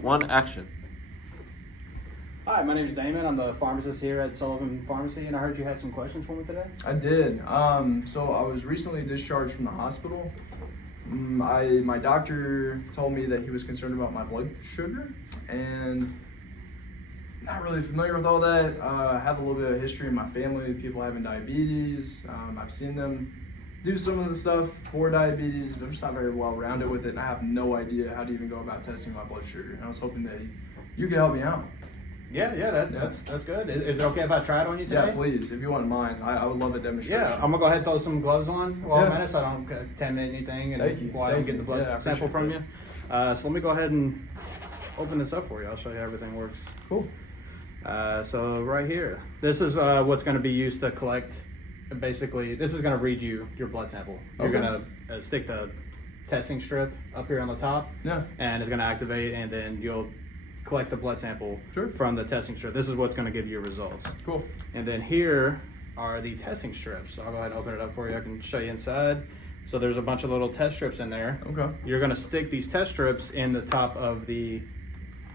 One action. Hi, my name is Damon. I'm the pharmacist here at Sullivan Pharmacy, and I heard you had some questions for me today. I did. So I was recently discharged from the hospital. My doctor told me that he was concerned about my blood sugar, and not really familiar with all that. I have a little bit of history in my family, people having diabetes. I've seen them do some of the stuff for diabetes, but I'm just not very well rounded with it, and I have no idea how to even go about testing my blood sugar. And I was hoping that you could help me out. That's good. Is it okay if I try it on you today? Yeah, please, if you wouldn't mind. I would love a demonstration. Yeah, I'm gonna go ahead and throw some gloves on while I'm Yeah. at it so I don't contaminate anything and Thank you. while I don't get the blood Yeah, I sample from appreciate you. So let me go ahead and open this up for you. I'll show you how everything works. Cool. So right here, this is what's going to be used to collect. Basically, this is going to read you your blood sample. You're Okay. going to stick the testing strip up here on the top, Yeah. and it's going to activate, and then you'll collect the blood sample Sure. from the testing strip. This is what's going to give you your results. Cool. And then here are the testing strips. So I'll go ahead and open it up for you. I can show you inside. So there's a bunch of little test strips in there. Okay. You're going to stick these test strips in the top of the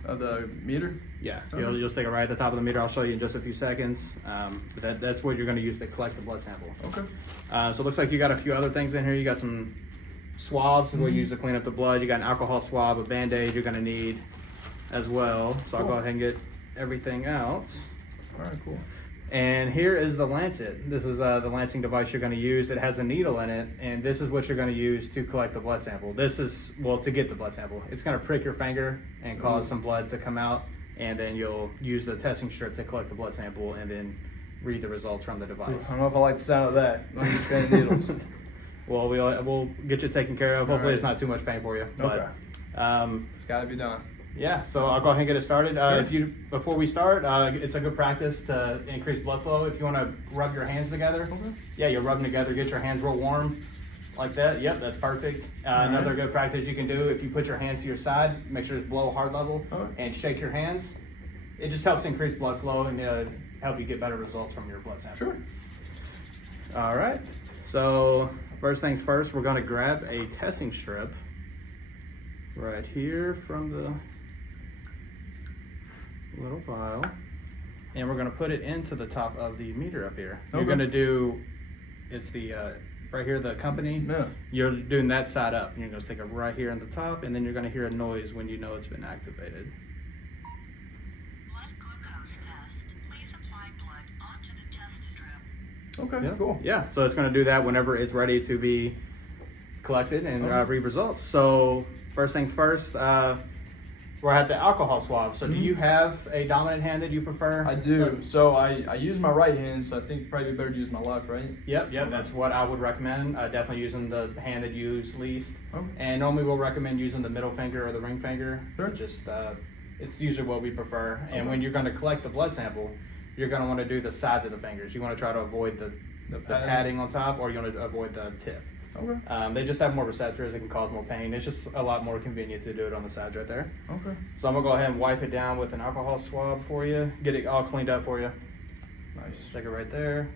The meter? Yeah, Okay. you'll stick it right at the top of the meter. I'll show you in just a few seconds. But that's what you're going to use to collect the blood sample. Okay. So it looks like you got a few other things in here. You got some swabs that we use to clean up the blood. You got an alcohol swab, a Band-Aid you're going to need as well. So I'll Cool. go ahead and get everything out. All right, cool. And here is the Lancet. This is the lancing device you're going to use. It has a needle in it, and this is what you're going to use to collect the blood sample. This is, well, to get the blood sample. It's going to prick your finger and cause some blood to come out, and then you'll use the testing strip to collect the blood sample and then read the results from the I device. don't know if I like the sound of that. I'm just fan of needles. Well, we'll get you taken care of. Hopefully right. it's not too much pain for you. Okay. But, It's got to be done. yeah, so I'll go ahead and get it started. Sure. Before we start, it's a good practice to increase blood flow. If you want to rub your hands together, yeah, you rub them together, get your hands real warm, like that. Yep, that's perfect. Another good practice you can do, if you put your hands to your side, make sure it's below heart level, Okay. and shake your hands. It just helps increase blood flow and help you get better results from your blood sample. Sure. All right. So first things first, we're going to grab a testing strip right here from the little vial, and we're going to put it into the top of the meter up here. You're Okay. going to do, it's the right here, the company. Yeah. You're doing that side up. You're going to stick it right here in the top, and then you're going to hear a noise when you know it's been activated. Blood glucose test. Please apply blood onto the test strip. Okay, Yeah. cool. Yeah, so it's going to do that whenever it's ready to be collected and read results. So first things first, we're at the alcohol swab. So do you have a dominant hand that you prefer? I do. So I use my right hand, so I think probably better to use my left, right? Yep, that's what I would recommend. Definitely using the hand that you use least. Okay. And normally we'll recommend using the middle finger or the ring finger. Sure. It's usually what we prefer. And when you're going to collect the blood sample, you're going to want to do the sides of the fingers. You want to try to avoid the padding on top, or you want to avoid the tip. Okay. They just have more receptors. It can cause more pain. It's just a lot more convenient to do it on the sides right there. Okay. So I'm going to go ahead and wipe it down with an alcohol swab for you. Get it all cleaned up for you. Nice. Stick it right there.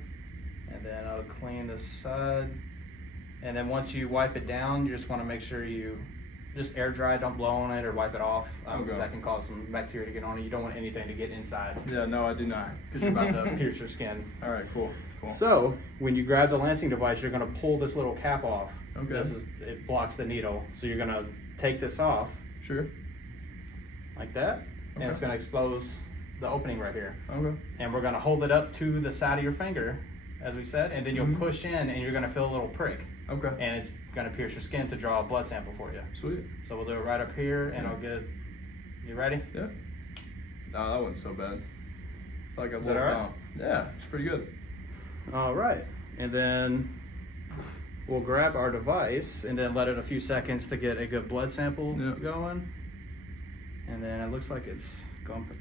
And then I'll clean this side. And then once you wipe it down, you just want to make sure you just air dry. Don't blow on it or wipe it off, because Okay. that can cause some bacteria to get on it. You don't want anything to get inside Yeah, no, I do not. because you're about to pierce your skin. All right, cool. Cool. So when you grab the lancing device, you're going to pull this little cap off. Okay. It blocks the needle. So you're going to take this off Sure. like that, and Okay. it's going to expose the opening right here. Okay. And we're going to hold it up to the side of your finger, as we said, and then you'll Mhm. push in, and you're going to feel a little prick, Okay. and it's going to pierce your skin to draw a blood sample for you. Sweet. So we'll do it right up here, and Yeah. I'll get. You ready? Yeah. No, that wasn't so bad. Like a Is that little all right? down. Yeah, it's pretty good. All right, and then we'll grab our device and then let it a few seconds to get a good blood sample Yeah. going. And then it looks like it's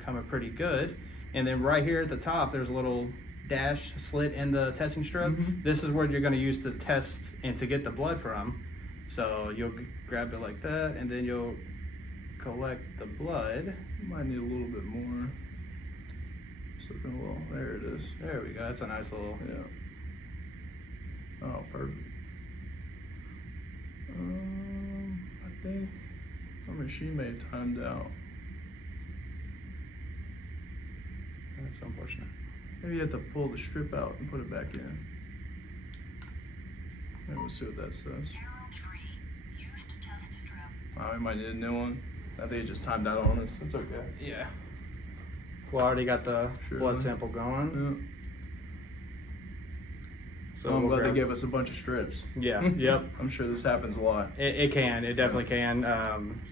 coming pretty good. And then right here at the top, there's a little dash slit in the testing strip. Mhm. This is where you're going to use to test and to get the blood from. So you'll grab it like that, and then you'll collect the blood. Might need a little bit more. Just looking a little. There it is. There we go. That's a nice little. Yeah. Oh, perfect. I think my machine may have timed out. That's unfortunate. Maybe you have to pull the strip out and put it back in. Maybe we'll see what that says. 03. Use the test strip. We might need a new one. I think it just timed out on us. That's okay. Yeah. Well, I already got the Sure. blood sample going. So I'm we'll glad they grab- gave us a bunch of strips. Yeah. Yep. I'm sure this happens a lot. It can. It definitely can.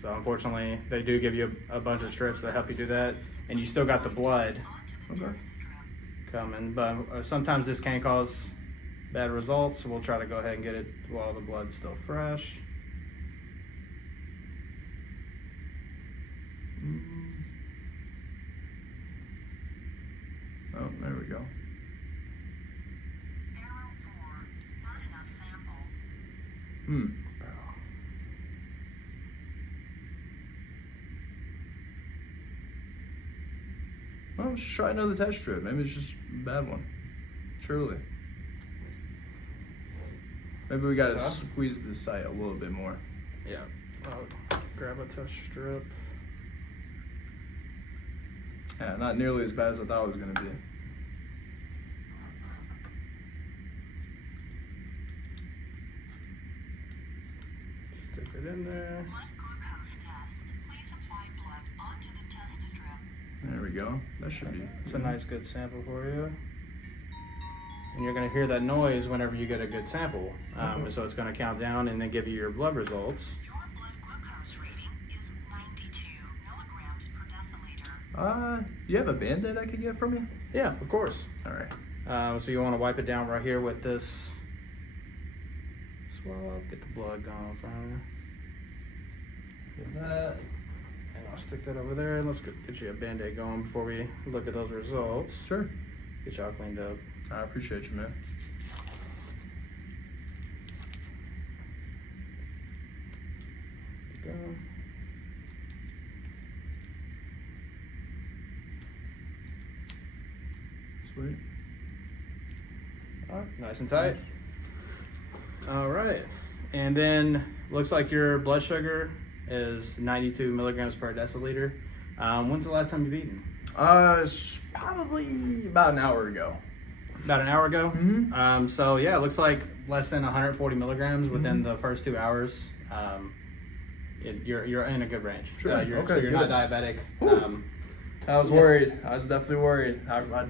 So unfortunately, they do give you a bunch of strips that help you do that, and you still got the blood Okay. coming. But sometimes this can cause bad results. So we'll try to go ahead and get it while the blood's still fresh. Oh, there we go. Arrow 4. Not enough sample. Well, let's try another test strip. Maybe it's just a bad one. Surely. Maybe we gotta So? squeeze this site a little bit more. Yeah. I'll grab a test strip. Yeah, not nearly as bad as I thought it was gonna be. Stick it in there. Blood glucose test. Please apply blood onto the test strip. There we go. That should be. It's a nice, good sample for you. And you're going to hear that noise whenever you get a good sample. So it's going to count down and then give you your blood results. Your blood glucose rating is 92 milligrams per deciliter. You have a Band-Aid I could get from you? Yeah, of course. All right. So you want to wipe it down right here with this swab. Get the blood going from you. Get that. And I'll stick that over there. Let's get you a Band-Aid going before we look at those results. Sure. Get y'all cleaned up. I appreciate you, man. Go. Sweet. All right, nice and tight. All right, and then looks like your blood sugar is 92 milligrams per deciliter. When's the last time you've eaten? It's probably about an hour ago. About an hour ago. Mhm. So yeah, it looks like less than 140 milligrams within the first 2 hours. You're in a good range. Sure. So Okay, you're good. not diabetic. Whew. I was worried. I was definitely worried.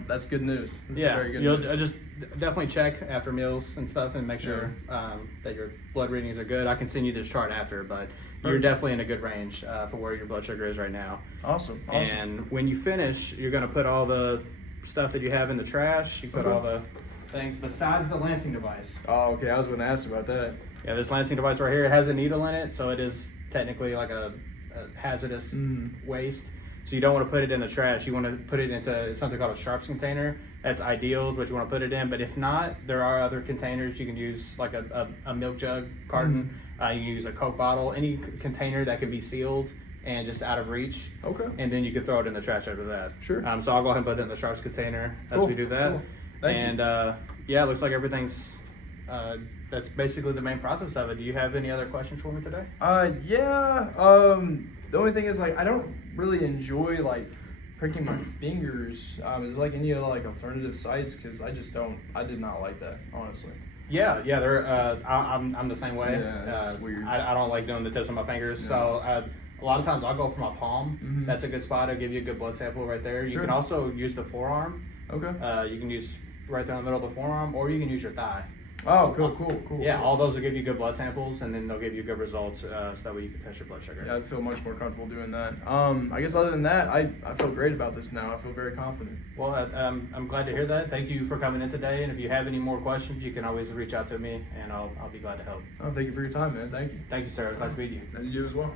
That's good news. This is Yeah, very good you'll news. just definitely check after meals and stuff and make sure that your blood readings are good. I can send you this chart after, but you're Perfect. definitely in a good range for where your blood sugar is right now. Awesome. And when you finish, you're going to put all the stuff that you have in the trash. You put Okay. all the things besides the lancing device. Oh, okay. I was going to ask about that. Yeah, this lancing device right here, it has a needle in it, so it is technically like a hazardous waste. So you don't want to put it in the trash. You want to put it into something called a sharps container. That's ideal, is what you want to put it in. But if not, there are other containers. You can use like a milk jug carton. You can use a Coke bottle, any container that can be sealed and just out of reach. Okay. And then you can throw it in the trash after that. Sure. So I'll go ahead and put it in the sharps container as Cool, we do that. cool. Thank you. And yeah, it looks like everything's. That's basically the main process of it. Do you have any other questions for me today? Yeah. The only thing is, like, I don't really enjoy, like, pricking my fingers. Is there, like, any other, like, alternative sites? Because I did not like that, honestly. Yeah, they're. I'm the same way. Yeah, it's weird. I don't like doing the tips of my fingers, Yeah. so a lot of times I'll go for my palm. Mhm. That's a good spot. I'll give you a good blood sample right there. You Sure. can also use the forearm. Okay. You can use right there in the middle of the forearm, or you can use your thigh. Oh, cool. Yeah, all those will give you good blood samples, and then they'll give you good results, so that way you can test your blood sugar. Yeah, I'd feel much more comfortable doing that. I guess other than that, I feel great about this now. I feel very confident. Well, I'm glad to hear that. Thank you for coming in today, and if you have any more questions, you can always reach out to me, and I'll be glad to help. Oh, thank you for your time, man. Thank you. Thank you, sir. It was nice meeting you. And you as well.